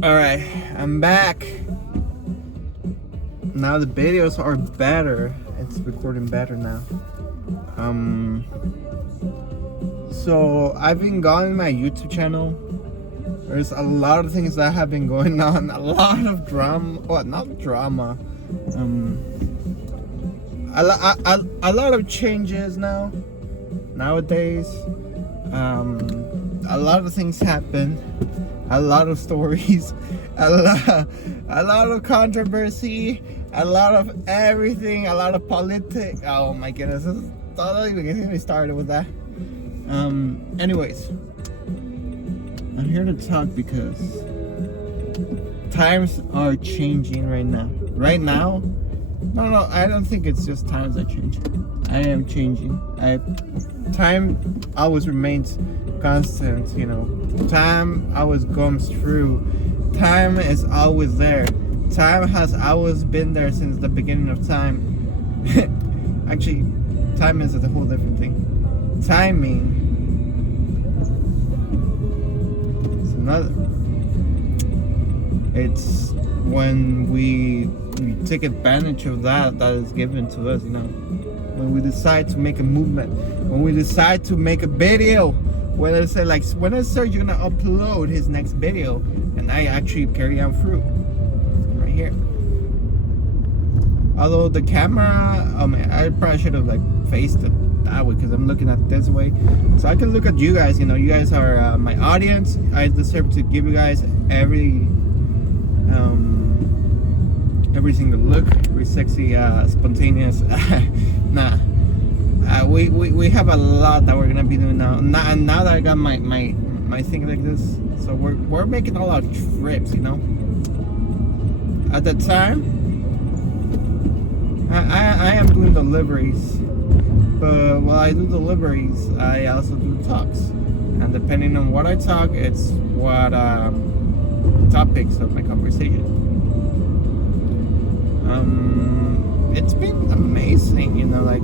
Alright, I'm back. Now the videos are better. It's recording better now. So I've been gone in my YouTube channel. There's a lot of things that have been going on. A lot of drama. Well, not drama. A lot of changes nowadays. A lot of things happen. A lot of stories. A lot of controversy. A lot of everything. A lot of politics. Oh my goodness. Don't even get me started with that. Anyways, I'm here to talk because times are changing right now. Right now? No, I don't think it's just times that change. I am changing. Time always remains constant, you know. Time always comes through. Time is always there. Time has always been there since the beginning of time. Actually, time is a whole different thing. Timing is another. It's when we take advantage of that is given to us, you know. When we decide to make a movement, when we decide to make a video, when I say you're gonna upload his next video, and I actually carry on through right here. Although the camera, I probably should have faced it that way because I'm looking at it this way, so I can look at you guys. You know, you guys are my audience. I deserve to give you guys every single look, every sexy, spontaneous. Nah, we have a lot that we're gonna be doing now. Now that I got my thing like this, so we're making a lot of trips, you know. At the time, I am doing deliveries, but while I do deliveries, I also do talks, and depending on what I talk, it's what topics of my conversation. It's been amazing, you know, like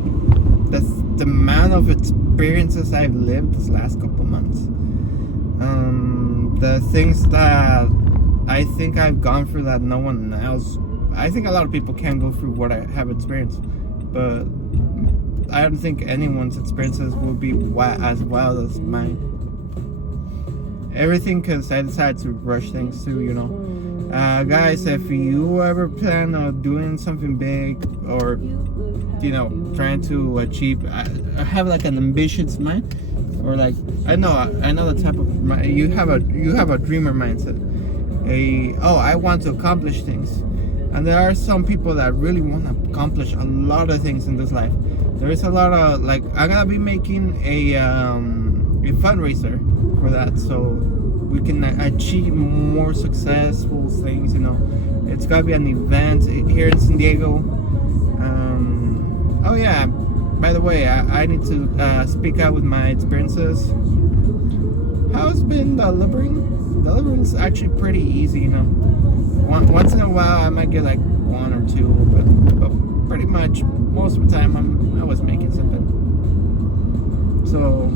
the amount of experiences I've lived this last couple months. The things that I think I've gone through that no one else. I think a lot of people can go through what I have experienced, but I don't think anyone's experiences will be as wild as mine. Everything because I decided to rush things too, you know. Guys, if you ever plan on doing something big or, you know, trying to achieve, have like an ambitious mind, or like I know the type of mind. You have a dreamer mindset. I want to accomplish things, and there are some people that really want to accomplish a lot of things in this life. There is a lot of I'm gonna be making a fundraiser for that, so we can achieve more successful things, you know. It's gotta be an event here in San Diego. Oh yeah, by the way, I need to speak out with my experiences. How's been delivering? Delivering's actually pretty easy, you know. Once in a while I might get like one or two, but pretty much most of the time I was making something. So,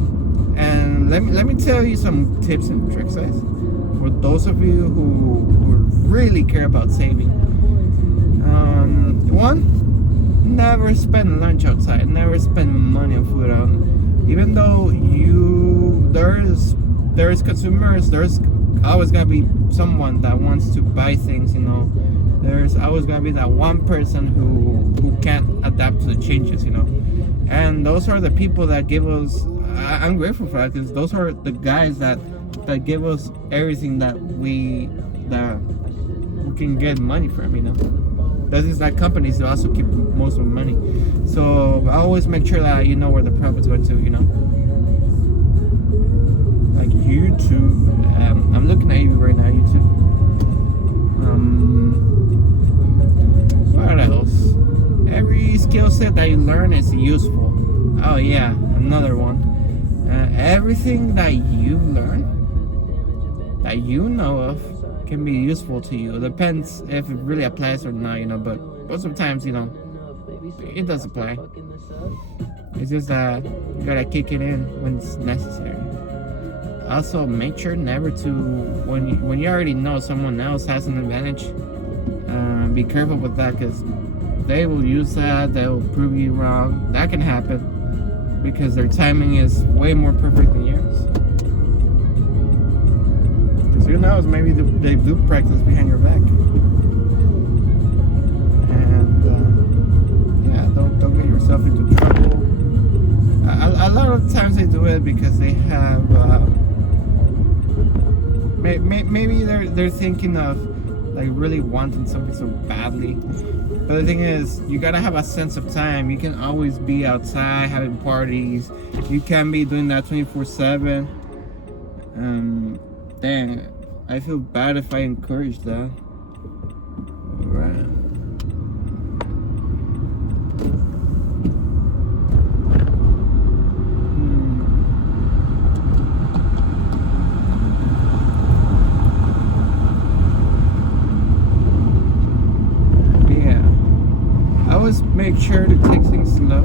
and let me tell you some tips and tricks, guys, for those of you who really care about saving. One, never spend lunch outside. Never spend money on food out. Even though there's consumers, there's always gotta be someone that wants to buy things, you know. There's always gonna be that one person who can't adapt to the changes, you know. And those are the people that give us. I'm grateful for that because those are the guys that give us everything that we can get money from, you know. That is like companies that also keep most of the money. So I always make sure that you know where the profits go to, you know. Like YouTube. I'm looking at you right now, YouTube. What else? Every skill set that you learn is useful. Oh yeah, another one. Everything that you learn, that you know of, can be useful to you. It depends if it really applies or not, you know, but most of the times, you know, it does apply. It's just that you gotta kick it in when it's necessary. Also, make sure never to, when you already know someone else has an advantage, be careful with that, because they will use that. They will prove you wrong. That can happen because their timing is way more perfect than yours. Because who knows? Maybe they do practice behind your back. And yeah, don't get yourself into trouble. A lot of times they do it because they have maybe they're thinking of like really wanting something so badly. But the thing is, you gotta have a sense of time. You can always be outside having parties. You can be doing that 24/7. Dang, I feel bad if I encourage that. Alright. Always make sure to take things slow.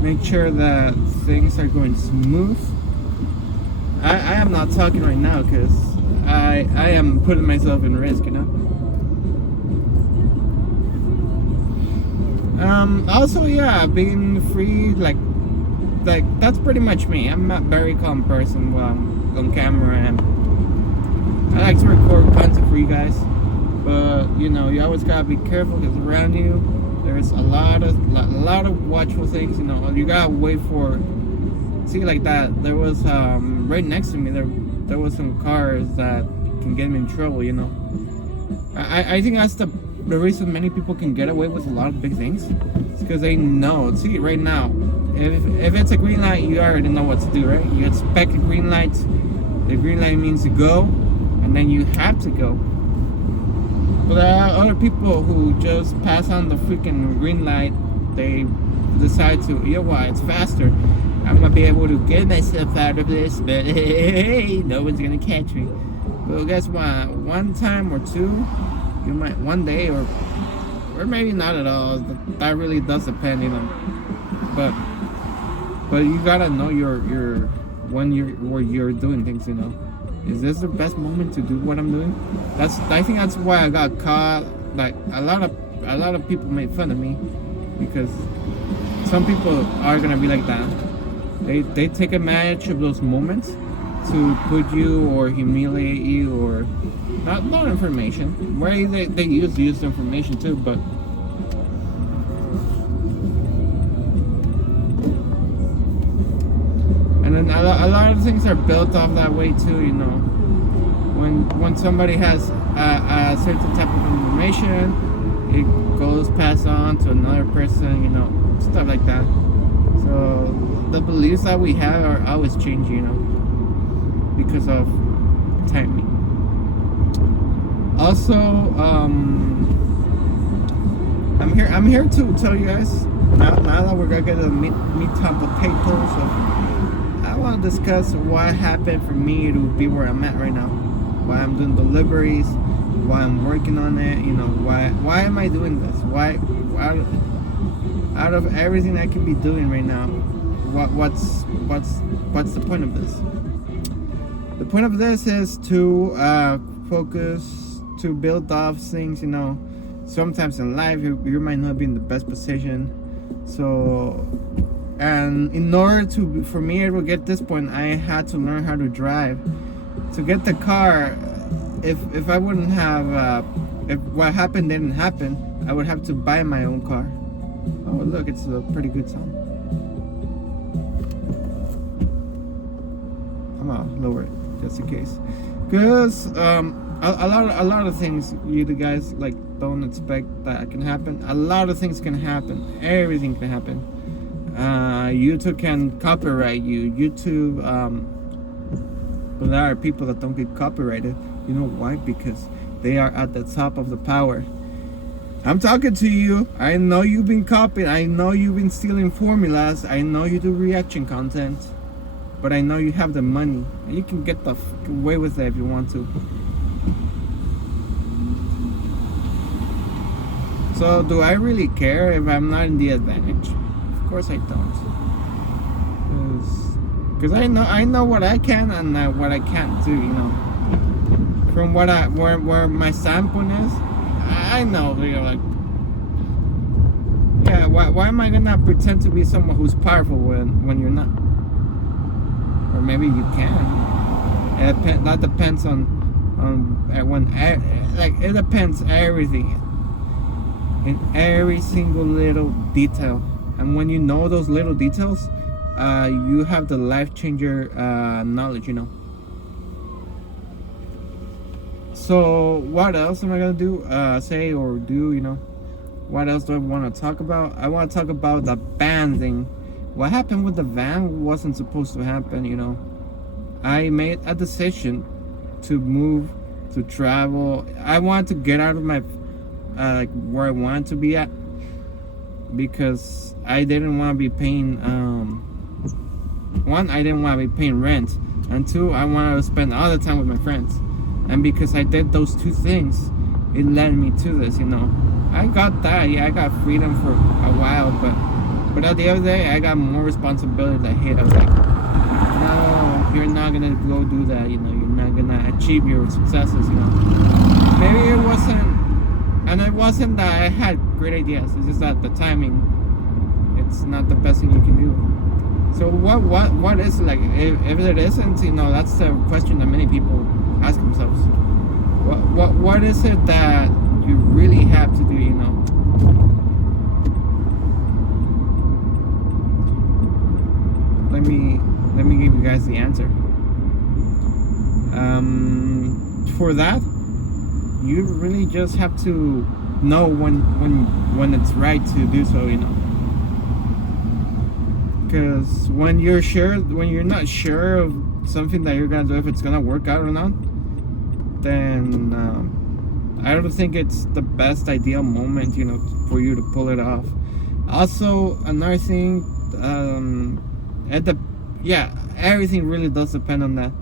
Make sure that things are going smooth. I am not talking right now because I am putting myself in risk, you know. Also, yeah, being free, like that's pretty much me. I'm a very calm person while I'm on camera, and I like to record content for you guys. But you know, you always gotta be careful because around you there's a lot of watchful things. You know, you gotta wait for. See, like that. There was right next to me. There was some cars that can get me in trouble. You know, I think that's the reason many people can get away with a lot of big things. It's because they know. See, right now. If it's a green light, you already know what to do, right? You expect a green light. The green light means to go, and then you have to go. But there are other people who just pass on the freaking green light. They decide to, you know what, it's faster. I'm gonna be able to get myself out of this, but hey, no one's gonna catch me. Well, guess what? One time or two, you might, one day, or maybe not at all. That really does depend, you know. But you gotta know when you're doing things, you know. Is this the best moment to do what I'm doing? I think that's why I got caught. Like a lot of people made fun of me because some people are gonna be like that. They take advantage of those moments to put you or humiliate you or not information. Where they use information too, but. And then a lot of things are built off that way too, you know. When somebody has a certain type of information, it goes passed on to another person, you know, stuff like that. So the beliefs that we have are always changing, you know, because of timing. Also, I'm here to tell you guys now that we're gonna get the meat on potatoes of. I want to discuss what happened for me to be where I'm at right now. Why I'm doing deliveries, why I'm working on it, you know, why am I doing this? Why out of everything I can be doing right now, what's the point of this? The point of this is to focus, to build off things, you know. Sometimes in life you might not be in the best position. So and in order for me to get this point, I had to learn how to drive. To get the car, if I wouldn't have, if what happened didn't happen, I would have to buy my own car. Oh look, it's a pretty good song. I'm gonna lower it just in case, because a lot of things you guys like don't expect that can happen. A lot of things can happen. Everything can happen. YouTube can copyright you. YouTube, but there are people that don't get copyrighted. You know why? Because they are at the top of the power. I'm talking to you. I know you've been copying. I know you've been stealing formulas. I know you do reaction content. But I know you have the money. And you can get the away with it if you want to. So do I really care if I'm not in the advantage? Of course I don't. Because I know what I can and what I can't do. You know, from where my standpoint is, I know. You know, like, yeah. Why am I gonna pretend to be someone who's powerful when you're not? Or maybe you can. That depends on when like it depends everything in every single little detail. And when you know those little details, you have the life changer knowledge, you know. So what else am I gonna do? Say or do, you know? What else do I want to talk about? I want to talk about the van thing. What happened with the van wasn't supposed to happen, you know. I made a decision to move, to travel. I wanted to get out of my where I wanted to be at, because I didn't want to be paying one, I didn't want to be paying rent, and two, I wanted to spend all the time with my friends. And because I did those two things, it led me to this, you know. I got that, yeah, I got freedom for a while, but at the other day, I got more responsibility that hit. I was like, no, you're not gonna go do that, you know. You're not gonna achieve your successes, you know. Maybe it wasn't that I had great ideas. It's just that the timing, it's not the best thing you can do. So what is it like? If it isn't, you know, that's the question that many people ask themselves. What is it that you really have to do, you know? Let me give you guys the answer. For that, you really just have to know when it's right to do so, you know. Because when you're not sure of something that you're gonna do, if it's gonna work out or not, then I don't think it's the best ideal moment, you know, for you to pull it off. Also, another thing, everything really does depend on that.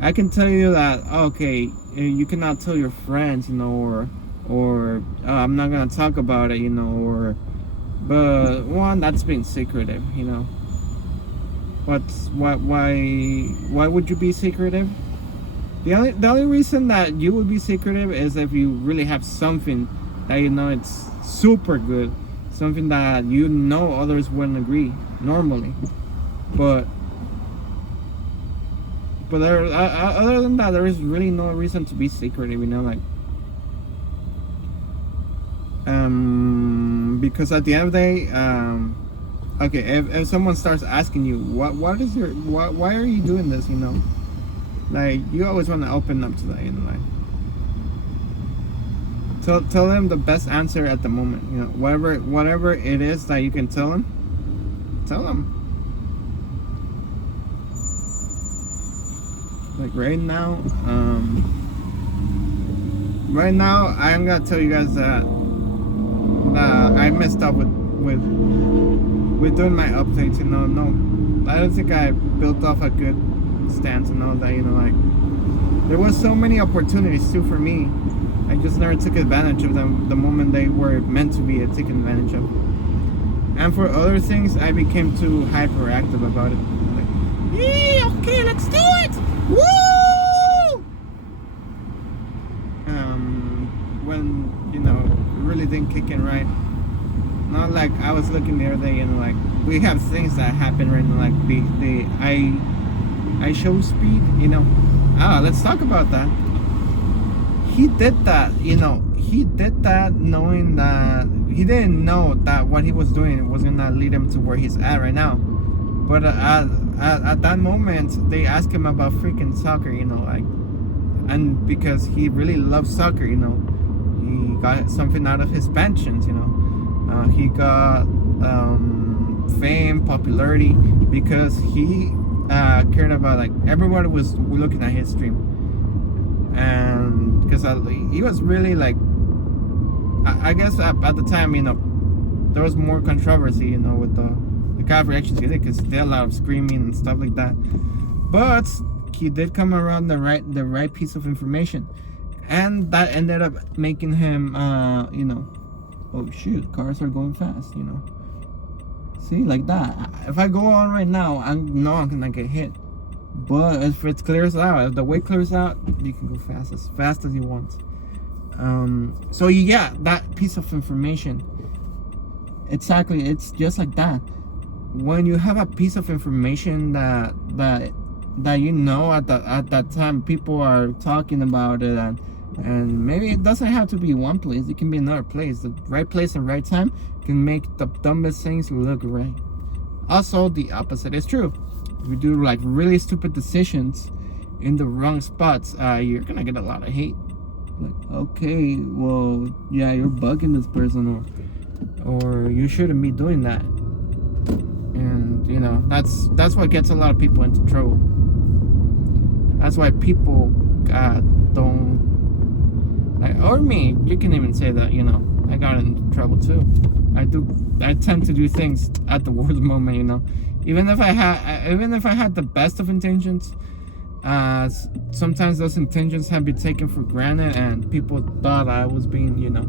I can tell you that, okay, you cannot tell your friends, you know, or I'm not gonna talk about it, you know, but one, that's being secretive, you know. Why would you be secretive? The only reason that you would be secretive is if you really have something that you know it's super good, something that you know others wouldn't agree normally, but there, other than that, there is really no reason to be secretive, you know, like, because at the end of the day, okay, if someone starts asking you why are you doing this, you know, like, you always want to open up to that, you know, like, tell them the best answer at the moment, you know, whatever it is that you can tell them. Like right now, I'm gonna tell you guys that I messed up with doing my updates, you know. No, I don't think I built off a good stance and all that, you know, like, there was so many opportunities too for me. I just never took advantage of them the moment they were meant to be taken advantage of. And for other things, I became too hyperactive about it. Like, yeah, okay, let's do it! Woo! When, you know, it really didn't kick in right. Not like I was looking the other day and like, we have things that happen right now, like the I show speed, you know. Let's talk about that. He did that, you know. He did that knowing that he didn't know that what he was doing was gonna lead him to where he's at right now. But at that moment, they asked him about freaking soccer, you know, like, and because he really loves soccer, you know, he got something out of his pensions, you know. He got fame, popularity, because he cared about, like, everybody was looking at his stream, and because he was really, like, I guess at the time, you know, there was more controversy, you know, with the kind of reactions he did, because there a lot of screaming and stuff like that. But he did come around the right piece of information, and that ended up making him, you know, Oh shoot, cars are going fast, you know. See, like that. If I go on right now, I know I'm gonna get hit. But if it clears out, if the way clears out, you can go fast as you want. So you get that piece of information. Exactly, it's just like that. When you have a piece of information that you know at that time people are talking about it, and maybe it doesn't have to be one place, it can be another place. The right place and right time can make the dumbest things look right. Also, the opposite is true. If you do like really stupid decisions in the wrong spots, you're gonna get a lot of hate. Like, okay, well, yeah, you're bugging this person, or you shouldn't be doing that. And you know, that's what gets a lot of people into trouble. That's why people don't like, or me, you can even say that, you know, I got into trouble too. I tend to do things at the worst moment, you know. Even if I had the best of intentions, sometimes those intentions have been taken for granted, and people thought I was being, you know,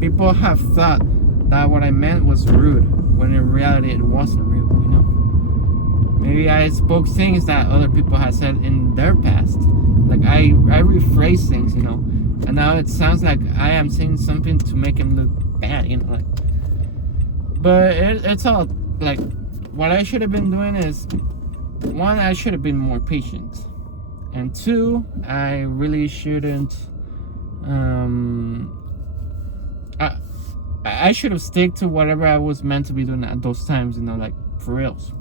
people have thought that what I meant was rude, when in reality it wasn't rude, you know. Maybe I spoke things that other people had said in their past. Like I rephrase things, you know, and now it sounds like I am saying something to make him look bad, you know, like. But it's all like, what I should have been doing is, one, I should have been more patient, and two, I really shouldn't. I should have stick to whatever I was meant to be doing at those times, you know, like for reals.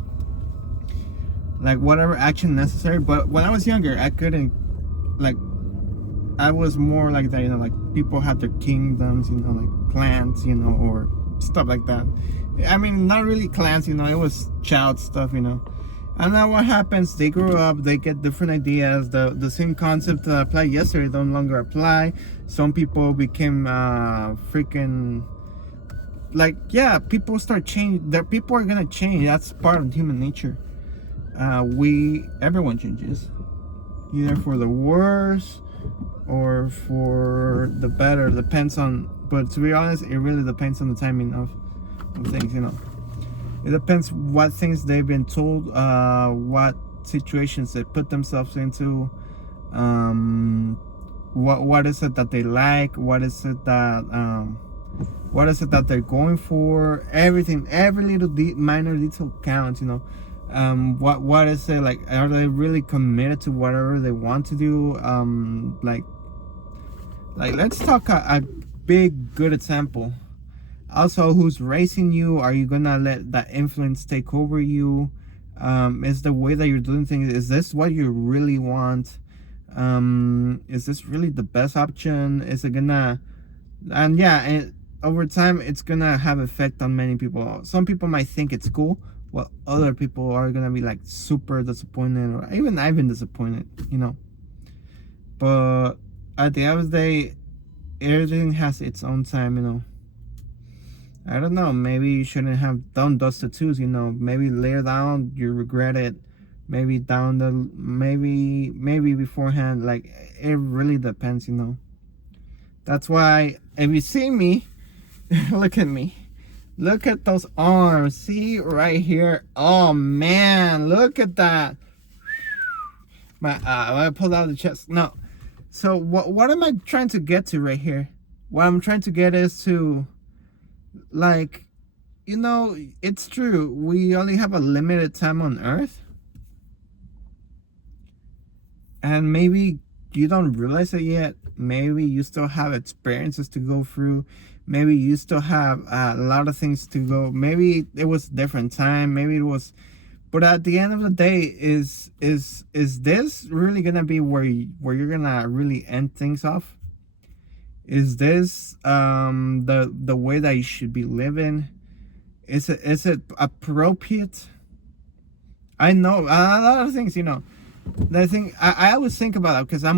Like whatever action necessary. But when I was younger, I couldn't, like, I was more like that, you know, like people had their kingdoms, you know, like clans, you know, or stuff like that. I mean, not really clans, you know, it was child stuff, you know. And now what happens, they grow up, they get different ideas, the same concept that applied yesterday no longer apply. Some people became freaking, like, yeah, people start changing. People are gonna change. That's part of human nature. Everyone changes, either for the worse or for the better. Depends on, but to be honest, it really depends on the timing of things, you know. It depends what things they've been told, what situations they put themselves into, what is it that they like, what is it that they're going for. Everything, every little minor detail counts, you know. What is it, like, are they really committed to whatever they want to do? Like let's talk a big good example. Also, who's raising you? Are you gonna let that influence take over you? Is the way that you're doing things, is this what you really want? Is this really the best option? Is it gonna, and yeah, over time it's gonna have effect on many people. Some people might think it's cool, while other people are gonna be like super disappointed, or even I've been disappointed, you know. But at the end of the day, everything has its own time, you know. I don't know, maybe you shouldn't have done those tattoos, you know. Maybe later down you regret it. Maybe maybe beforehand. Like, it really depends, you know. That's why if you see me, look at me. Look at those arms. See right here. Oh man, look at that. I pulled out the chest. No. So what am I trying to get to right here? What I'm trying to get is to, like, you know, it's true. We only have a limited time on Earth. And maybe you don't realize it yet. Maybe you still have experiences to go through. Maybe you still have a lot of things to go. Maybe it was a different time. Maybe it was, but at the end of the day, is this really gonna be where you're gonna really end things off? Is this the way that you should be living? Is it appropriate? I know a lot of things, you know. The thing I always think about it because I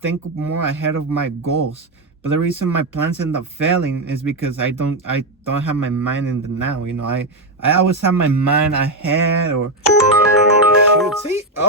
think more ahead of my goals. But the reason my plans end up failing is because I don't have my mind in the now, you know. I always have my mind ahead, or shoot, see, oh.